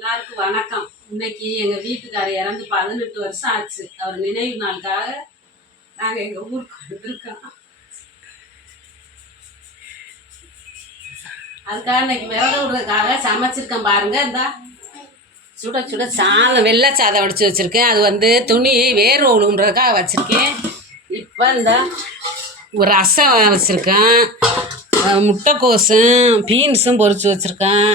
எல்லாருக்கும் வணக்கம். இன்னைக்கு எங்க வீட்டுக்காரர் இறந்து பதினெட்டு வருஷம் ஆச்சு. அவர் நினைவு நாளுக்காக நாங்க எங்க ஊருக்கு வந்திருக்கோம். அதுக்காக இன்னைக்கு விரதம் விடுறதுக்காக சமைச்சிருக்கேன் பாருங்க. இந்தா. சுட சுட சாதம் வெள்ளை சாதம் வடிச்சு வச்சிருக்கேன். அது வந்து துணி வேர் ஒழுங்குறதுக்காக வச்சிருக்கேன். இப்போ இந்த ஒரு ரசம் வச்சுருக்கேன். முட்டைக்கோஸும் பீன்ஸும் பொறிச்சு வச்சுருக்கேன்.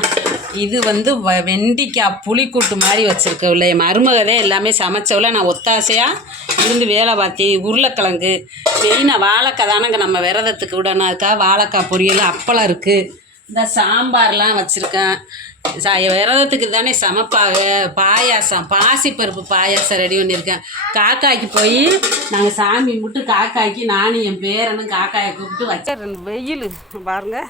இது வந்து வ- வெண்டிக்காய் புளிக்கூட்டு மாதிரி வச்சுருக்கவில்லை என் மருமகதே எல்லாமே சமைச்சவள நான் ஒத்தாசையாக இருந்து வேலை பார்த்தேன் உருளைக்கிழங்கு மெயினாக வாழைக்காய் தானங்க நம்ம விரதத்துக்கு விடணும். அதுக்காக வாழைக்காய் பொரியல் அப்பளம் இருக்குது இந்த சாம்பார்லாம் வச்சுருக்கேன். சா விரதத்துக்கு தானே சமைப்பாக பாயாசம் பாசிப்பருப்பு பாயாசம் ரெடி பண்ணியிருக்கேன். காக்காய்க்கு போய் நாங்கள் சாமி கும்பிட்டு காக்காய்க்கு நானும் என் பேரனும் காக்காயை கூப்பிட்டு வச்சேன் வெயில் பாருங்கள்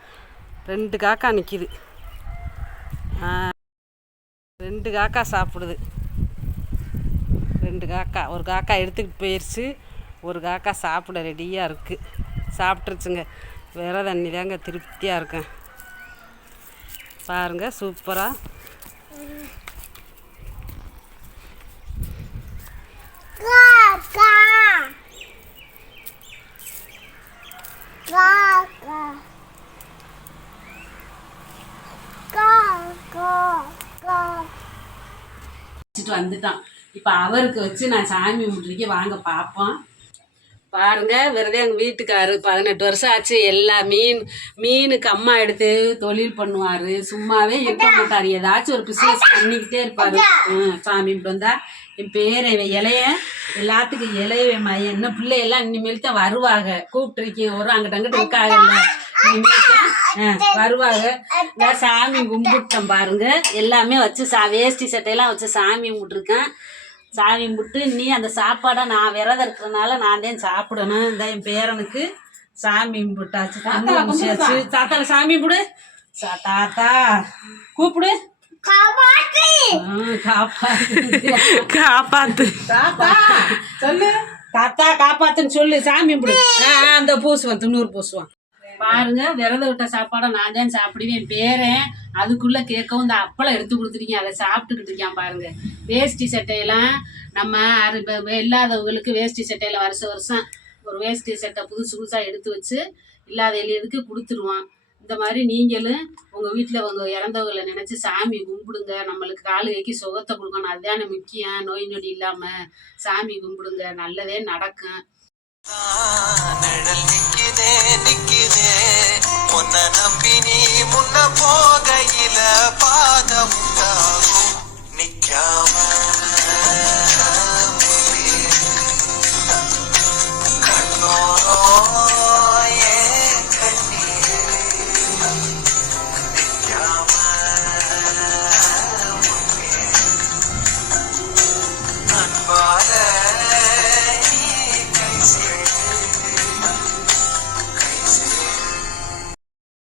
ரெண்டு காக்கா நிற்கிது ரெண்டு காக்கா சாப்பிடுது. ரெண்டு காக்கா ஒரு காக்கா எடுத்துக்கிட்டு போயிடுச்சு ஒரு காக்கா சாப்பிட ரெடியாக இருக்குது சாப்பிட்ருச்சுங்க வேற தண்ணி தாங்க திருப்தியாக இருக்கேன். பாருங்க சூப்பராக வச்சுட்டு வந்துட்டான். இப்போ அவருக்கு வச்சு நான் சாமி கும்பிட்டுருக்கேன். வாங்க பார்ப்போம் பாருங்க விரதம் எங்கள் வீட்டுக்காரு. பதினெட்டு வருஷம் ஆச்சு. எல்லா மீன் மீனுக்கு அம்மா எடுத்து தொழில் பண்ணுவார். சும்மாவே இருக்க மாட்டார். ஏதாச்சும் ஒரு பிஸ்னஸ் பண்ணிக்கிட்டே இருப்பார். சாமி கும்பிட்டு வந்தா. என் பேரை இலைய எல்லாத்துக்கும் இலைய என்ன பிள்ளையெல்லாம் இனிமேல் தான் வருவாங்க. கூப்பிட்டுருக்கீங்க ஒரு அங்கிட்ட அங்கிட்ட இருக்காங்கல்ல இனிமேல் தான் வருவாங்க. நான் சாமி கும்பிட்டேன் பாருங்க. எல்லாமே வச்சு சா வேஷ்டி சட்டையெல்லாம் வச்சு சாமி கும்பிட்டுருக்கேன். சாமி கும்பிட்டு நீ அந்த சாப்பாடை நான் விரதம் இருக்கிறனால நான் தான் சாப்பிடணும். இந்த என் பேரனுக்கு சாமி கும்பிட்டாச்சு. தாத்தால சாமி கும்பிடு. சா- தாத்தா கூப்பிடு. ஆ, காப்பாத்து. காப்பாத்து. தாத்தா சொல்லு. தாத்தா காப்பாத்துன்னு சொல்லு. சாமி கும்பிடு. அந்த பூசுவான் துண்ணூறு பூசுவான். பாருங்க விரத விட்ட சாப்பாடை நான் தான் சாப்பிடுவேன். பேரன் அதுக்குள்ள கேட்கவும் இந்த அப்பளம் எடுத்து கொடுத்துருக்கீங்க அதை சாப்பிட்டுக்கிட்டு இருக்கான் பாருங்க. வேஷ்டி சட்டையெல்லாம் நம்ம அரு இல்லாதவங்களுக்கு வேஷ்டி சட்டையில வருஷம் வருஷம் ஒரு வேஷ்டி சட்டை புதுசு புதுசாக எடுத்து வச்சு இல்லாத எளியதுக்கு கொடுத்துருவான். இந்த மாதிரி நீங்களும் உங்கள் வீட்டில் உங்க இறந்தவங்களை நினச்சி சாமி கும்பிடுங்க. நம்மளுக்கு கால் கைக்கு சுகத்தை கொடுக்கணும். அதுதானே முக்கியம். நோய் நொடி இல்லாமல் சாமி கும்பிடுங்க. நல்லதே நடக்கும். நிக்குதே நிக்குதே. உன்னை நம்பி நீ முன்ன போ.